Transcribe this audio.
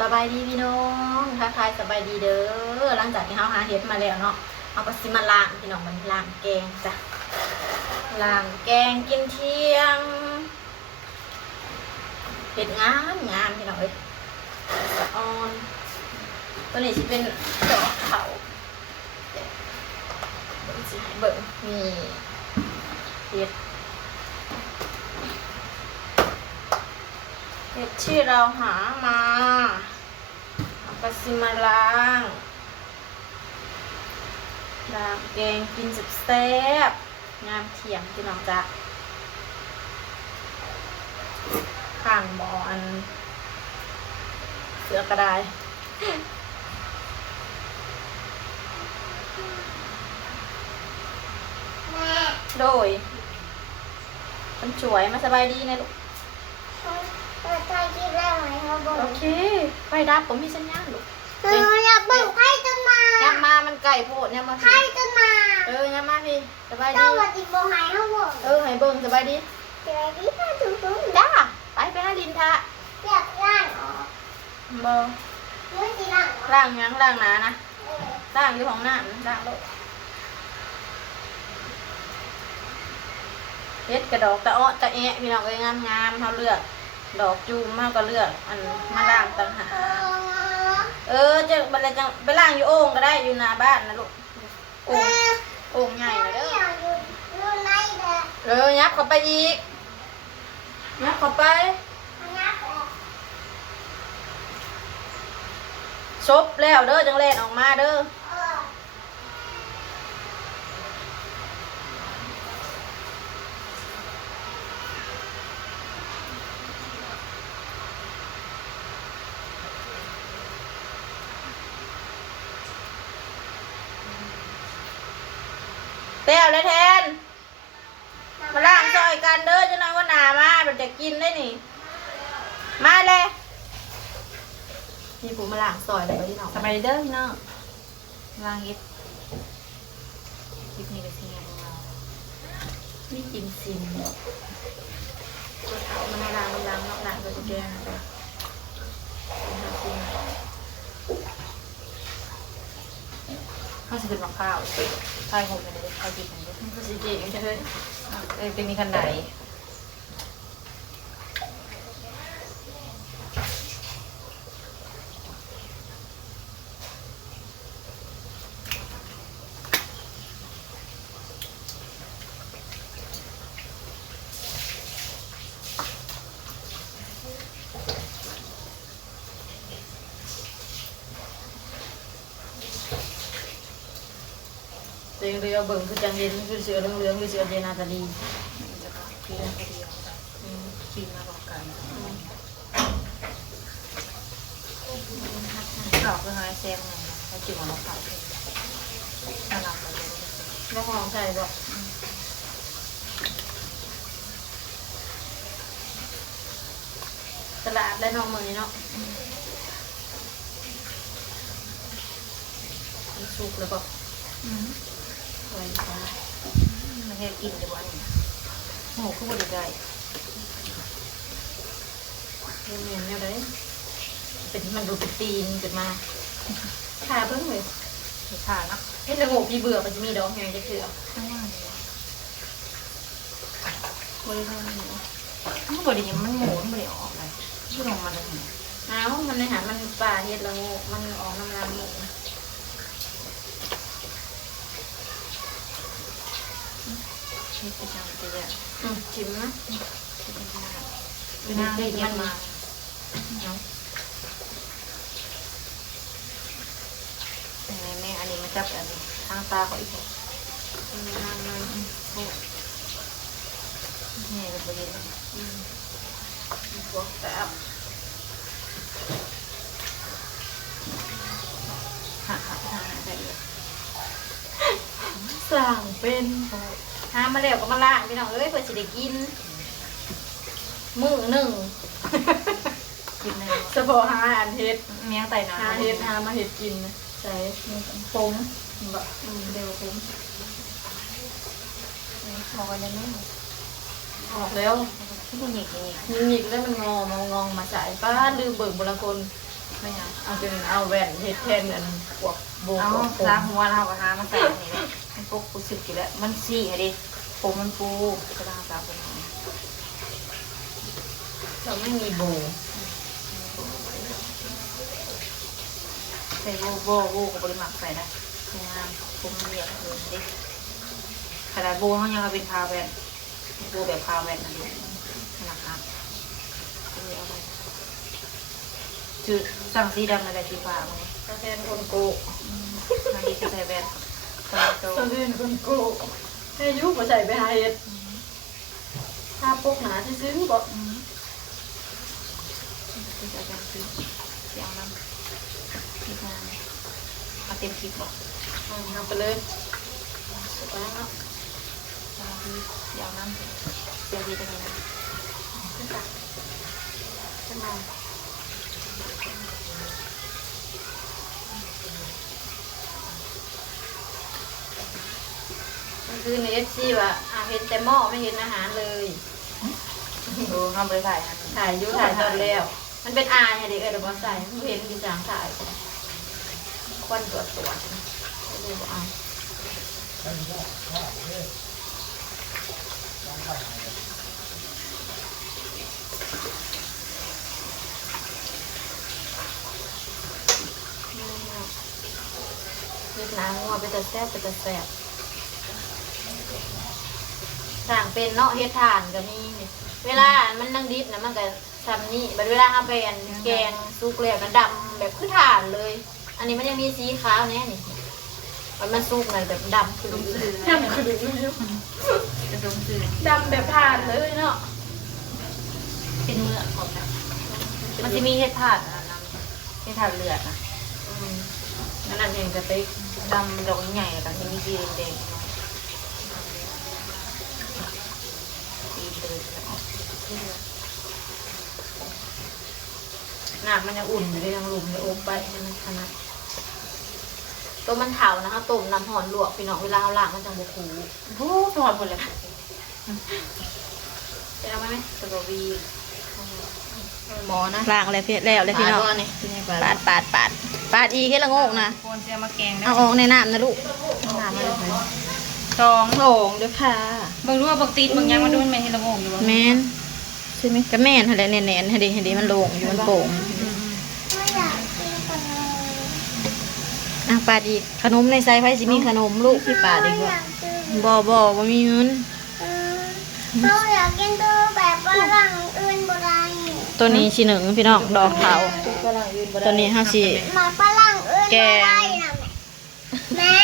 สบายดีพี่น้องทักทายสบายดีเด้อหลังจากที่เราหาเห็ดมาแล้วเนาะเอาไปสิมาล้างพี่น้องมันล้างแกงจ้ะล้างแกงกินเที่ยงเห็ดงามพี่น้องเอ้ยสะออนตัวนี้จะเป็นดอกเขาเบิ่งสิให้เบิ่งนี่เห็ดที่เราหามาเอาไปสิมาล้างแกงกินแซ่บงามเที่ยงพี่น้องจ้ะข้างบ่ออันเสือกระไดโดยคนสวยมาสบายดีนะลูกโอเคไฟดับผมมีสัญญาณลูกอยากเบิ่งไพ่จะมายับมามันไก่โพดยับมาไพ่จะมายับมาพี่สบายดีเจ้าว่าจิโบหายเขาบอกให้เบิ่งสบายดีสบายดีค่ะทุกคนจ้าไปหาลินทะอยากล้างออกบ่เมื่อจีล้างล้างยังล้างหนานะล้างอยู่ของน้ำล้างโลกเฮ็ดกระดอกตะอ้อตะแอะพี่น้องเอ้ยงามเขาเลือกดอกจูมเขาก็เลือกอันมาล้างต่างหากจะบันเลยจังไปล้างอยู่โอ่งก็ได้อยู่หน้าบ้านนะลูกโอ่งใหญ่เลยเด้อยับเข้าไปอีกยับเข้าไปซบแล้วเด้อจังเล่นออกมาเด้อเต้าเลยแทนมาล้างซอยกันเด้อจะน้อยว่าหนามามันจะกินได้นี่มาเลยนี่ผมมาล้างซอยเลยพี่น้องสบายเด้อพี่น้องล้างเฮ็ดคลิปนี้ก็สิงของเรามีกินซิมเอามาล้างนอกล้างก็จะแกงไปเขาจะเป็นมะพร้าวใช่ผมเป็นใครกินกันด้วยเขาจะเจ๊งใช่ไหมเป็นมีขนาดไหนเรือเบิ่งคือจังเย็นคือเสือเรื่องคือเสือเย็นอาจจะดีกินมาเดียวกินมาบอกกันดอกคือหายแซมไงเขาจิ้มมะพร้าวน่ารักเลยมะพร้าวใส่บอกตลาดได้น้องมือเนาะสุกแล้วบอกมันแค่กินแต่วันโหคือบ่ได้เห็นแนวใดเป็นมันดูเป็นตีนเกิดมาขาเพิ่งเลยขาเนาะเฮ็ดละโงกพี่เบื่อมันจะมีดอกไงจะเถื่อบ่ได้ทำมันบ่ได้ยังมันหมูมันบ่ได้ออกเลยชื่อลงมาเลยมันในหามันป่าเฮ็ดละโงกมันออกน้ำลายหมูไปจำไปเลยชิมนะเป็นน้ำได้ยังมาแม่อันนี้มาจับอันนี้ทางตาเขาอีกน้ำเลยนี่เป็นประเด็นพวกแซ่บหักได้เลยสั่งเป็นหามาแล้วก็มาล้างพี่น้องเอ้ยเพื่อจะได้กินมื้อหนึ่งกินเลยเฉพาะหาอันเฮ็ดเมียงไต่น้ำหาเฮ็ดหามาเฮ็ดกินใส่ผมแบบเร็วผมออกอะไรไม่ออกแล้วที่มันหยิกแล้วมันงอมาใส่ป้าลืมเบิกบุรคน ไม่ยัง เอาจนเอาแหวนเฮ็ดแทนอันพวกโบ เอา กผม ล้างหัวเราก็หามาใส่นี่แหละมันปกปูสึกอยู่แล้วมันซี่ไงดิผมมันปูก็ล้างตามไปหน่อย เราไม่มีโบ ใส่โบกับบริมักใส่นะงามผมมันเรียบเลยดิขนาดโบเขายังเอาเป็นพาแวนโบแบบพาแวนนั่นเองนะครับจุดสั่งสีดำอะไรสีฟ้ามาเนี่ย ก็แทนคนโกะ มาดีใส่แวนคนโต ก็แทนคนโกะให้ยุบมาใส่ไปหาเฮ็ดถ้าปกหนาที่ซื้อบอก คืออาจารย์คือเสียงน้ำที่ทางเอาเต็มคลิปบอก ทำไปเลยไปเนาะ เสียงน้ำเสียงดีจังเลยนะ ขึ้นมาคือในFC ว่าเห็นแต่หม้อไม่เห็นอาหารเลย ดูห้ามไปถ่ายนะ ถ่ายอยุถ่ายตอนแล้ว มันเป็นอายไงเด็กเดี๋ยวบอใส่ไม่เห็นดีจางถ่ายควันตัวดูบ่เอาเวียดนามงัวไปแต่แซ่บไปแต่แซ่บสั่งเป็นเนาะเฮ็ดทานก็มีนี่เวลามันนั่งดิบนะมันก็ทำนี่บัดเวลาเอาไปอันแกงซุกแล้วก็ดำแบบคือถ่านเลย อันนี้มันยังมีสีขาวแน่นี่มันซุกหน่อยแบบดำคือดำคือ จะสมสื่อ ดำแบบถ่านเลยเนาะ เป็นเมื่อขอบนะมันจะมีเห็ดถาดนะน้ำเห็ดถาดเลือดนะ นั่นนั่นเองกระติก ดำดอกใหญ่กับที่มีสีแดงสีเดือด หนักมันยังอุ่นอยู่เลยยังหลุมเลยโอบไปให้มันขนาดตัวมันเถานะคะต้มน้ำหอนลวกพี่น้องเวลาเอาล้างมันจังบกหู โอ้สวัสดีเลย จะเอาไหม สตรอเบอรี่ หมอนะ ล้างอะไรพี่แล้วเลยพี่น้อง นี่ ปาดอีกให้ละโงกนะ คนจะมาแกงได้ เอาออกในน้ำนะลูก น้ำอะไรเลยสอง โอ่งด้วยค่ะ บางรู้ว่าบางตีนบางยังมาดูมันเป็นเฮลโมงอยู่บ้าง แม่นใช่ไหมก็แม่นอะไรแน่นๆให้ดีมันโล่งอยู่มันโป่ง ไม่อยากกินขนม ปาดอีกขนมในไซส์ไพ่สิมีขนมลูกที่ปาดอีก ไม่อ ว่าย ากกิน บ่มีเงิน เราอยากกินตัวแบบฝรั่งอื่นโบราณ ตัวนี้ชีหนึ่งพี่น้องดอกขาวตัวนี้ห้าสี หมาฝรั่งอื่น แกง โบราณน่ะแม่